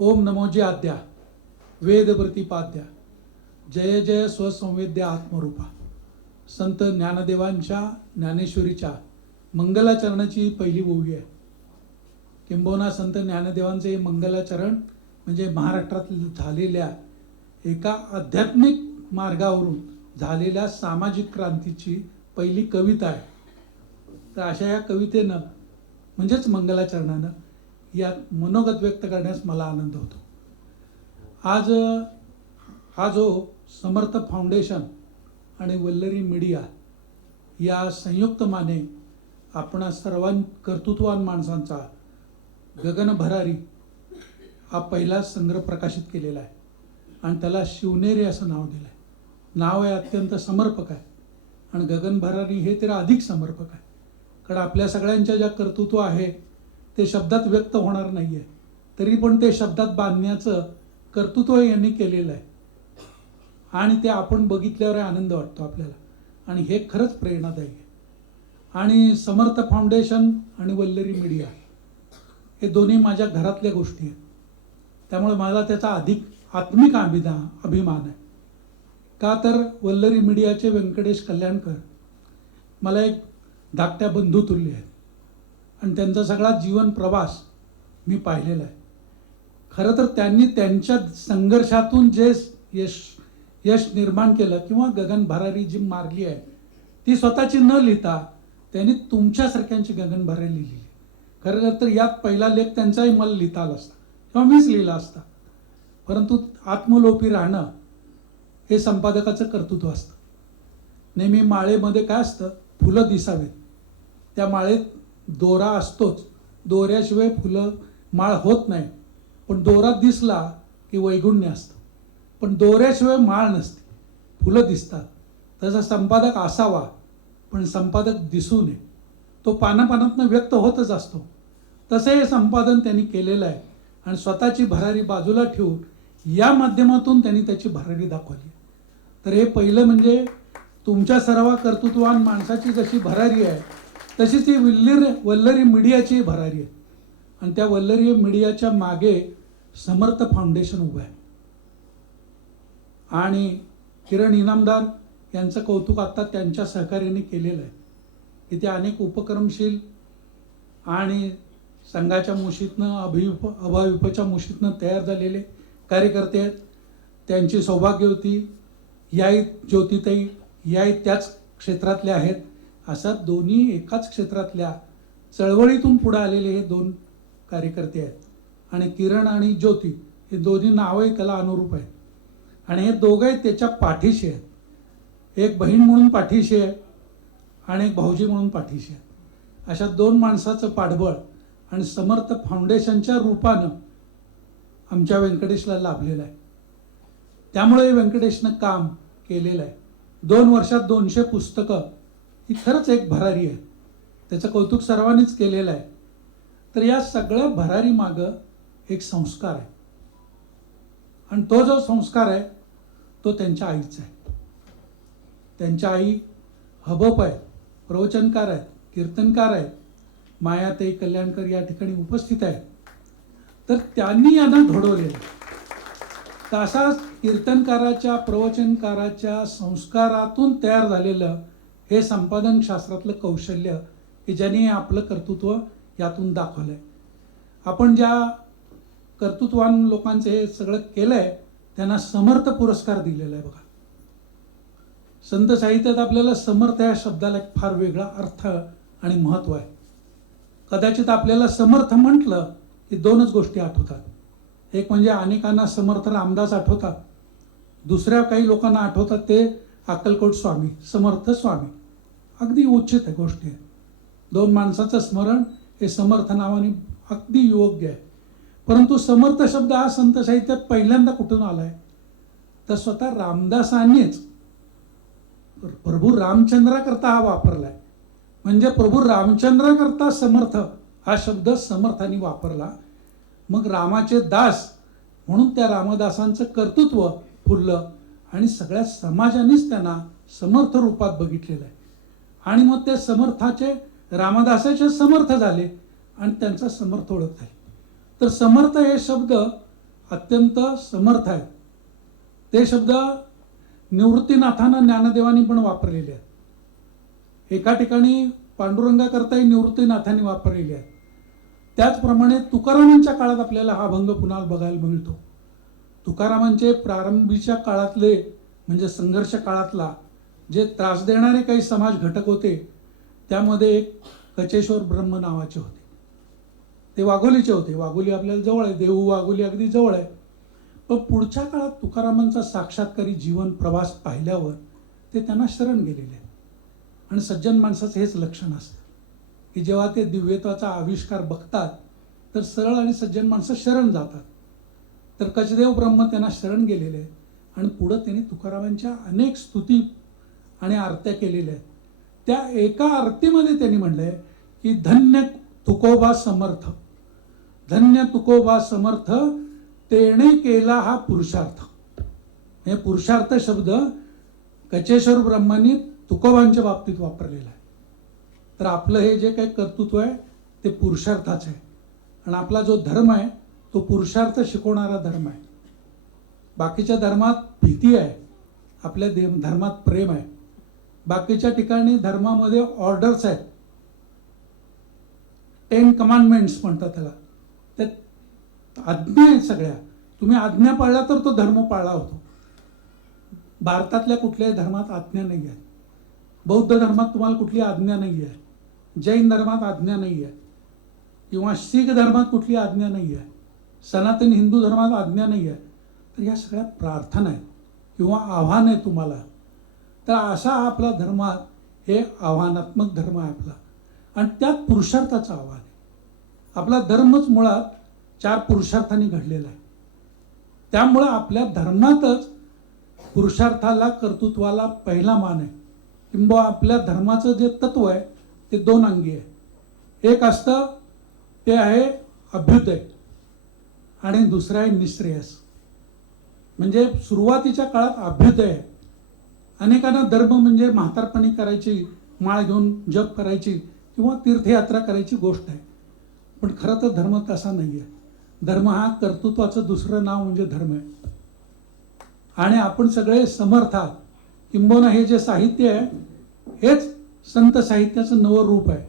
ओम नमोजी आद्या वेद प्रतिपाद्या जय जय स्वसंवेद्य आत्मरूपा. संत ज्ञानदेवांच्या ज्ञानेश्वरीच्या मंगलाचरणाची पहिली ओवी आहे. किंबहुना संत ज्ञानदेवांचे हे मंगलाचरण म्हणजे महाराष्ट्रात झालेल्या एका आध्यात्मिक मार्गावरून झालेल्या सामाजिक क्रांतीची पहिली कविता आहे. तर अशा या कवितेनं म्हणजेच मंगलाचरणानं यात मनोगत व्यक्त करण्यास मला आनंद होतो. आज हा जो समर्थ फाउंडेशन आणि वल्लरी मीडिया या संयुक्तमाने आपणा सर्वां कर्तृत्वान माणसांचा गगन भरारी हा पहिला संग्रह प्रकाशित केलेला आहे आणि त्याला शिवनेरी असं नाव दिलं आहे नाव आहे अत्यंत समर्पक आहे आणि गगन भरारी हे तर अधिक समर्पक आहे. कारण आपल्या सगळ्यांच्या ज्या कर्तृत्व आहे ते शब्दात व्यक्त होणार नाही आहे तरी पण ते शब्दात बांधण्याचं कर्तृत्व यांनी केलेलं आहे. आणि ते आपण बघितल्यावर आनंद वाटतो आपल्याला. आणि हे खरंच प्रेरणादायी आहे. आणि समर्थ फाउंडेशन आणि वल्लरी मीडिया हे दोन्ही माझ्या घरातल्या गोष्टी आहेत. त्यामुळे मला त्याचा अधिक आत्मिक अभिदा अभिमान आहे. का तर वल्लरी मीडियाचे व्यंकटेश कल्याणकर मला एक धाकट्या बंधू तुल्य आहेत. आणि त्यांचा सगळा जीवन प्रवास मी पाहिलेला आहे. खरं तर त्यांनी त्यांच्या संघर्षातून जे यश यश निर्माण केलं किंवा गगन भरारी जी मारली आहे ती स्वतःची न लिहिता त्यांनी तुमच्यासारख्यांची गगन भरारी लिहिली. खरं तर यात पहिला लेख त्यांचाही मला लिहिता आला असता किंवा मीच लिहिला असता. परंतु आत्मलोपी राहणं हे संपादकाचं कर्तृत्व असतं. नेहमी माळेमध्ये काय असतं? फुलं दिसावीत. त्या माळेत दोरा असतोच. दोऱ्याशिवाय फुलं माळ होत नाही. पण दोरा दिसला की वैगुण्य असतं. पण दोऱ्याशिवाय माळ नसते. फुलं दिसतात. तसा संपादक असावा पण संपादक दिसू नये. तो पानापानातनं व्यक्त होतच असतो. तसं हे संपादन त्यांनी केलेलं आहे. आणि स्वतःची भरारी बाजूला ठेवून या माध्यमातून त्यांनी त्याची भरारी दाखवली तर हे पहिलं म्हणजे तुमच्या सर्व कर्तृत्वान माणसाची जशी भरारी आहे तशी ती विल्लीर वल्लरी मीडियाची भरारी आहे. आणि त्या वल्लरी मीडियाच्या मागे समर्थ फाउंडेशन उभं आहे. आणि किरण इनामदार यांचं कौतुक आत्ता त्यांच्या सहकार्याने केलेलं आहे. इथे अनेक उपक्रमशील आणि संघाच्या मुशीतनं अभियुप अभाविपच्या मुशीतनं तयार झालेले कार्यकर्ते आहेत. त्यांची सौभाग्य होती याही ज्योतिताई याही त्याच क्षेत्रातल्या आहेत. असा दोन्ही एकाच क्षेत्रातल्या चळवळीतून पुढे आलेले हे दोन कार्यकर्ते आहेत. आणि किरण आणि ज्योती हे दोन्ही नावही त्याला अनुरूप आहेत. आणि हे दोघंही त्याच्या पाठीशी आहेत. एक बहीण म्हणून पाठीशी आहे आणि एक भाऊजी म्हणून पाठीशी आहे अशा दोन माणसाचं पाठबळ आणि समर्थ फाउंडेशनच्या रूपानं आमच्या व्यंकटेशला लाभलेलं आहे. त्यामुळे व्यंकटेशनं काम केलेलं आहे. दोन वर्षात दोनशे पुस्तकं ही खरंच एक भरारी आहे. त्याचं कौतुक सर्वांनीच केलेलं आहे. तर या सगळ्या भरारी मागं एक संस्कार आहे. आणि तो जो संस्कार आहे तो त्यांच्या आईचा आहे. त्यांच्या आई हबप आहे प्रवचनकार आहेत कीर्तनकार आहेत मायाताई कल्याणकर या ठिकाणी उपस्थित आहेत. तर त्यांनी यांना घडवलेलं तसाच कीर्तनकाराच्या प्रवचनकाराच्या संस्कारातून तयार झालेलं हे संपादन शास्त्रातलं कौशल्य की ज्यांनी आपलं कर्तृत्व यातून दाखवलं आहे आपण ज्या कर्तृत्वान लोकांचं हे सगळं केलं आहे त्यांना समर्थ पुरस्कार दिलेला आहे बघा. संत साहित्यात आपल्याला समर्थ या शब्दाला एक फार वेगळा अर्थ आणि महत्त्व आहे. कदाचित आपल्याला समर्थ म्हटलं की दोनच गोष्टी आठवतात. एक म्हणजे अनेकांना समर्थ रामदास आठवतात. दुसऱ्या काही लोकांना आठवतात ते अक्कलकोट स्वामी समर्थ स्वामी. अगदी उचित आहे गोष्टी आहे. दोन माणसाचं स्मरण हे समर्थ नावाने अगदी योग्य आहे. परंतु समर्थ शब्द हा संत साहित्यात पहिल्यांदा कुठून आला आहे तर स्वतः रामदासांनीच प्रभू रामचंद्राकरता हा वापरला आहे म्हणजे प्रभू रामचंद्राकरता समर्थ हा शब्द समर्थाने वापरला. मग रामाचे दास म्हणून त्या रामदासांचं कर्तृत्व फुललं. आणि सगळ्या समाजानेच त्यांना समर्थ रूपात बघितलेलं आहे. आणि मग ते समर्थाचे रामदासाचे समर्थ झाले आणि त्यांचा समर्थ ओळख झाली. तर समर्थ हे शब्द अत्यंत समर्थ आहेत. ते शब्द निवृत्तीनाथानं ज्ञानदेवानी पण वापरलेले आहेत. एका ठिकाणी पांडुरंगाकरताही निवृत्तीनाथांनी वापरलेले आहेत. त्याचप्रमाणे तुकारामांच्या काळात आपल्याला हा भंग पुन्हा बघायला मिळतो. तुकारामांचे प्रारंभीच्या काळातले म्हणजे संघर्ष काळातला जे त्रास देणारे काही समाज घटक होते त्यामध्ये एक कचेश्वर ब्रह्म नावाचे होते. ते वाघोलीचे होते. वाघोली आपल्याला जवळ आहे. देहू वाघोली अगदी जवळ आहे. पण पुढच्या काळात तुकारामांचा साक्षात्कारी जीवन प्रवास पाहिल्यावर ते त्यांना शरण गेलेले. आहे आणि सज्जन माणसाचं हेच लक्षण असतं. की जेव्हा ते दिव्यत्वाचा आविष्कार बघतात तर सरळ आणि सज्जन माणसं शरण जातात. तर कचदेव ब्रह्म त्यांना शरण गेलेले आहे आणि पुढं त्यांनी तुकारामांच्या अनेक स्तुती आणि आरत्या केलेल्या आहेत. त्या एका आरतीमध्ये त्यांनी म्हणलंय की धन्य तुकोबा समर्थ. धन्य तुकोबा समर्थ तेणे केला हा पुरुषार्थ. हे पुरुषार्थ शब्द कचेश्वर ब्रह्मांनी तुकोबांच्या बाबतीत वापरलेला आहे. तर आपलं हे जे काही कर्तृत्व आहे ते पुरुषार्थाचं आहे. आणि आपला जो धर्म आहे तो पुरुषार्थ शिकवणारा धर्म आहे. बाकीच्या धर्मात भीती आहे. आपल्या दे धर्मात प्रेम आहे. बाकीच्या ठिकाणी धर्मामध्ये ऑर्डर्स आहेत. टेन कमांडमेंट्स म्हणतात त्याला. त्या आज्ञा आहेत सगळ्या. तुम्ही आज्ञा पाळला तर तो धर्म पाळला होतो. भारतातल्या कुठल्याही धर्मात आज्ञा नाही आहे. बौद्ध धर्मात तुम्हाला कुठली आज्ञा नाही आहे. जैन धर्मात आज्ञा नाही आहे. किंवा शीख धर्मात कुठली आज्ञा नाही आहे. सनातन हिंदू धर्मात आज्ञा नाही आहे. तर या सगळ्या प्रार्थना आहेत किंवा आव्हान आहे तुम्हाला. तर असा आपला धर्म हे आव्हानात्मक धर्म आहे आपला. आणि त्यात पुरुषार्थाचं आव्हान आहे. आपला धर्मच मुळात चार पुरुषार्थांनी घडलेला आहे. त्यामुळं आपल्या धर्मातच पुरुषार्थाला कर्तृत्वाला पहिला मान आहे. किंवा आपल्या धर्माचं जे तत्व आहे ते दोन अंगी आहे. एक असतं ते आहे अभ्युदय. आणि दुसरं आहे निश्रेयस म्हणजे सुरुवातीच्या काळात अभ्युदय अनेकांना धर्म म्हणजे म्हातारपणी करायची माळ घेऊन जप करायची किंवा तीर्थयात्रा करायची गोष्ट आहे. पण खरं तर धर्म तसा नाही आहे धर्म हा कर्तृत्वाचं दुसरं नाव म्हणजे धर्म आहे. आणि आपण सगळे समर्थ आहात. किंबोना हे जे साहित्य आहे हेच संत साहित्याचं नवं रूप आहे.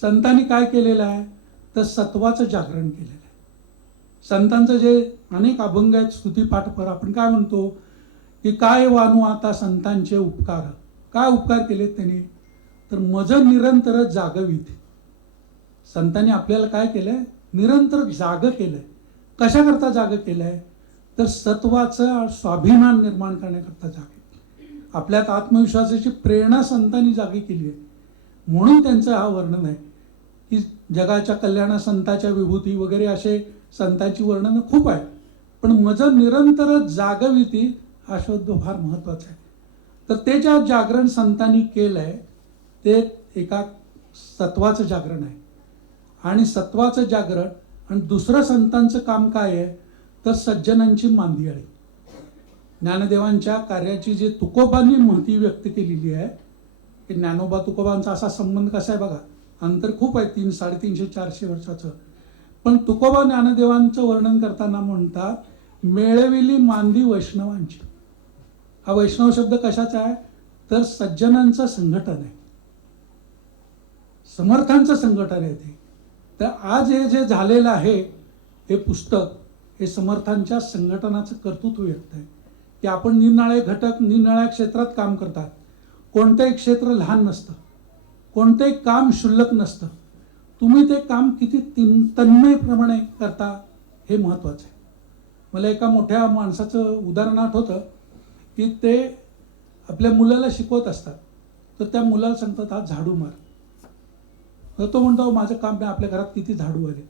संतांनी काय केलेलं आहे? तर सत्वाचं जागरण केलेलं आहे. संतांचं जे अनेक अभंग आहेत स्तुतीपाठपर आपण काय म्हणतो? की काय वानू आता संतांचे उपकार? काय उपकार केलेत त्यांनी? तर मज निरंतर जागवीत. संतांनी आपल्याला काय केलंय? निरंतर जाग केलंय. कशाकरता जाग केलंय? तर सत्वाचं स्वाभिमान निर्माण करण्याकरता जाग आपल्यात आत्मविश्वासाची प्रेरणा संतांनी जागी केली आहे म्हणून त्यांचं हा वर्णन आहे. की जगाच्या कल्याणा संताच्या विभूती वगैरे असे संतांची वर्णनं खूप आहे पण मज निरंतर जागविती हा शब्द फार महत्त्वाचा आहे. तर ते ज्या जागरण संतांनी केलं आहे ते एका सत्वाचं जागरण आहे. आणि सत्वाचं जागरण आणि दुसरं संतांचं काम काय आहे? तर सज्जनांची मांदियाळी. ज्ञानदेवांच्या कार्याची जी तुकोबांनी महती व्यक्त केलेली आहे की ज्ञानोबा तुकोबांचा असा संबंध कसा आहे बघा? अंतर खूप आहे तीन साडेतीनशे चारशे वर्षाचं. पण तुकोबा ज्ञानदेवांचं वर्णन करताना म्हणतात मेळविली मांदी वैष्णवांची. हा वैष्णव शब्द कशाचा आहे? तर सज्जनांचं संघटन आहे. समर्थांचं संघटन आहे ते. तर आज हे जे झालेलं आहे हे पुस्तक हे समर्थांच्या संघटनाचं कर्तृत्व व्यक्त आहे. की आपण निरनाळे घटक निरनाळ्या क्षेत्रात काम करतात. कोणतंही क्षेत्र लहान नसतं. कोणतंही काम क्षुल्लक नसतं. तुम्ही ते काम किती तिन तन्मयप्रमाणे करता हे महत्त्वाचं आहे मला एका मोठ्या माणसाचं उदाहरण आठवतं की ते आपल्या मुलाला शिकवत असतात. तर त्या मुलाला सांगतात हा झाडू मार. तर तो म्हणतो माझं काम नाही आपल्या घरात किती झाडू आले.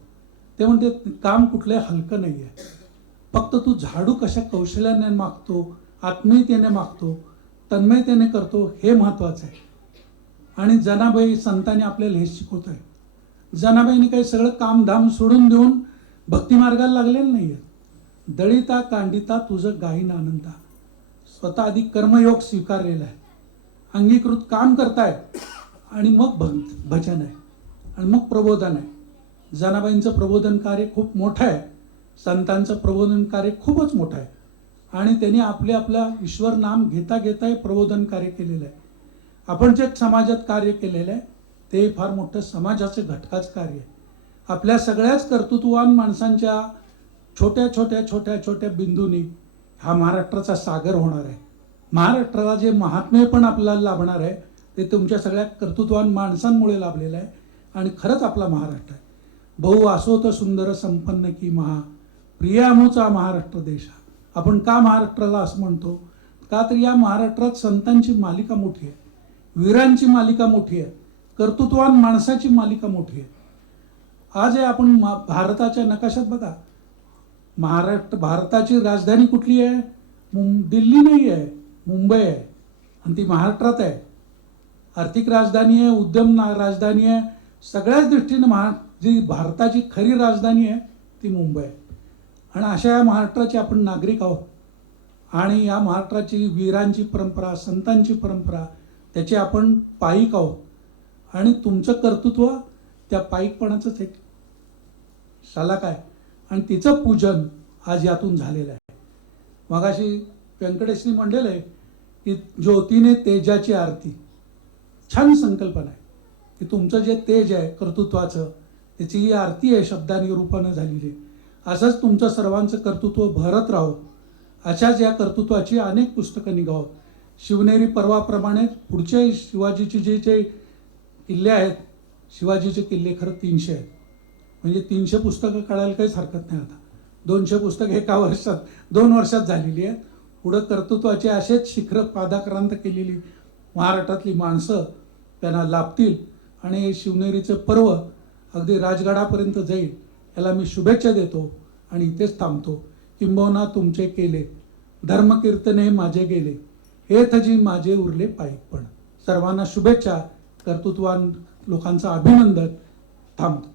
ते म्हणते काम कुठलंही हलकं नाही आहे. फक्त तू झाडू कशा कौशल्याने मागतो आत्मीयतेने मागतो तन्मयतेने करतो हे महत्त्वाचं आहे. आणि जनाबाई संतांनी आपल्याला हे शिकवत आहे जनाबाईंनी काही सगळं कामधाम सोडून देऊन भक्तिमार्गाला लागलेलं नाही आहे दळिता कांडिता तुझं गाईन आनंदा. स्वतः आधी कर्मयोग स्वीकारलेला आहे अंगीकृत काम करताय. आणि मग भक्त भजन आहे. आणि मग प्रबोधन आहे. जनाबाईंचं प्रबोधन कार्य खूप मोठं आहे. संतांचं प्रबोधन कार्य खूपच मोठं आहे. आणि त्यांनी आपले आपला ईश्वर नाम घेता घेता हे प्रबोधन कार्य केलेलं आहे. आपण जे समाजात कार्य केलेलं आहे ते फार मोठं समाजाचं घटकाचं कार्य आहे. आपल्या सगळ्याच कर्तृत्ववान माणसांच्या छोट्या छोट्या छोट्या छोट्या बिंदूनी हा महाराष्ट्राचा सागर होणार आहे. महाराष्ट्राला जे महात्म्य पण आपल्याला लाभणार आहे ते तुमच्या सगळ्या कर्तृत्ववान माणसांमुळे लाभलेलं आहे आणि खरंच आपला महाराष्ट्र आहे. बहु असोत सुंदर संपन्न की महा प्रियामूचा महाराष्ट्र देश हा. आपण का महाराष्ट्राला असं म्हणतो? का तर या महाराष्ट्रात संतांची मालिका मोठी आहे. वीरांची मालिका मोठी आहे. कर्तृत्वान माणसाची मालिका मोठी आहे. आज आहे आपण मा- भारताच्या नकाशात बघा. महाराष्ट्र भारताची राजधानी कुठली आहे? मुं दिल्ली नाही आहे मुंबई आहे. आणि ती महाराष्ट्रात आहे. आर्थिक राजधानी आहे उद्यम ना राजधानी आहे. सगळ्याच दृष्टीनं महा जी भारताची खरी राजधानी आहे ती मुंबई आहे. आणि अशा या महाराष्ट्राचे आपण नागरिक आहोत. आणि या महाराष्ट्राची वीरांची परंपरा संतांची परंपरा त्याची आपण पायिक आहोत. आणि तुमचं कर्तृत्व त्या पायिकपणाचंच एक शाला काय आणि तिचं पूजन आज यातून झालेलं आहे. मगाशी व्यंकटेशनी म्हणलेलं आहे की ज्योतीने तेजाची आरती. छान संकल्पना आहे. की तुमचं जे तेज आहे कर्तृत्वाचं त्याची ही आरती आहे शब्दांनी रूपानं झालेली आहे. असंच तुमचं सर्वांचं कर्तृत्व भरत राहो. अशाच या कर्तृत्वाची अनेक पुस्तकं निघावं. शिवनेरी पर्वाप्रमाणे पुढचे शिवाजीचे जे जे किल्ले आहेत. शिवाजीचे किल्ले खरं तीनशे आहेत. म्हणजे तीनशे पुस्तकं काढायला काहीच हरकत नाही आता. दोनशे पुस्तकं एका वर्षात दोन वर्षात झालेली आहेत. पुढं कर्तृत्वाचे असेच शिखर पादाक्रांत केलेली महाराष्ट्रातली माणसं त्यांना लाभतील आणि शिवनेरीचं पर्व अगदी राजगडापर्यंत जाईल याला मी शुभेच्छा देतो आणि इथेच थांबतो. किंबहुना तुमचे केले धर्मकीर्तने माझे गेले हेथ जी माझे उरले पाईकपण सर्वांना शुभेच्छा. कर्तृत्वान लोकांचं अभिनंदन. थांबतो